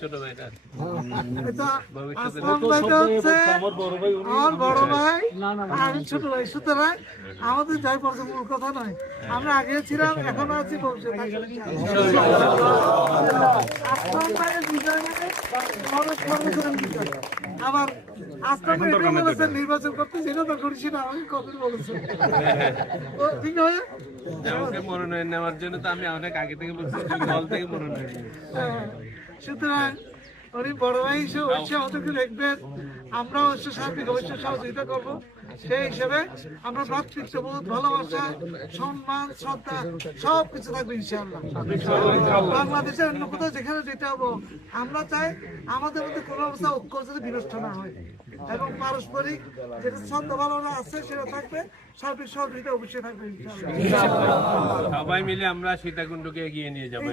ছোট ভাইটা আমার বড় ভাই, আমি ছোট ভাই। সুতরাং আমাদের যাই পর্যন্ত মূল কথা নয়, আমরা আগে ছিলাম, এখনো আছি, ভবিষ্যতে আবার আসলাম এটা বলেছেন নির্বাচন করতে, সেটা তো করেছি না, আমি কখন বলেছেন ঠিক নয়। আমাকে মনোনয়ন নেওয়ার জন্য তো আমি অনেক আগে থেকে বলছি, দল থেকে মনোনয়ন। সুতরাং উনি বড় ভাই হিসেবে অবশ্যই আমাদেরকে দেখবেন, আমরা অবশ্যই সার্বিক অবশ্যই সহযোগিতা করবো। সেই হিসেবে আমরা ভ্রাতৃত্ববোধ, ভালোবাসা, সম্মান, শ্রদ্ধা সবকিছু থাকবে ইনশাআল্লাহ। বাংলাদেশের অন্য কোথাও যেখানে যেটা হবো, আমরা চাই আমাদের মধ্যে কোনো অবস্থা ঐক্য যাতে বিনষ্ট না হয় এবং পারস্পরিক যেটা শ্রদ্ধা ভালোবাসা আছে সেটা থাকবে, সার্বিক সহযোগিতা অবশ্যই থাকবে ইনশাআল্লাহ। সবাই মিলে আমরা সীতাকুণ্ডকে এগিয়ে নিয়ে যাবো।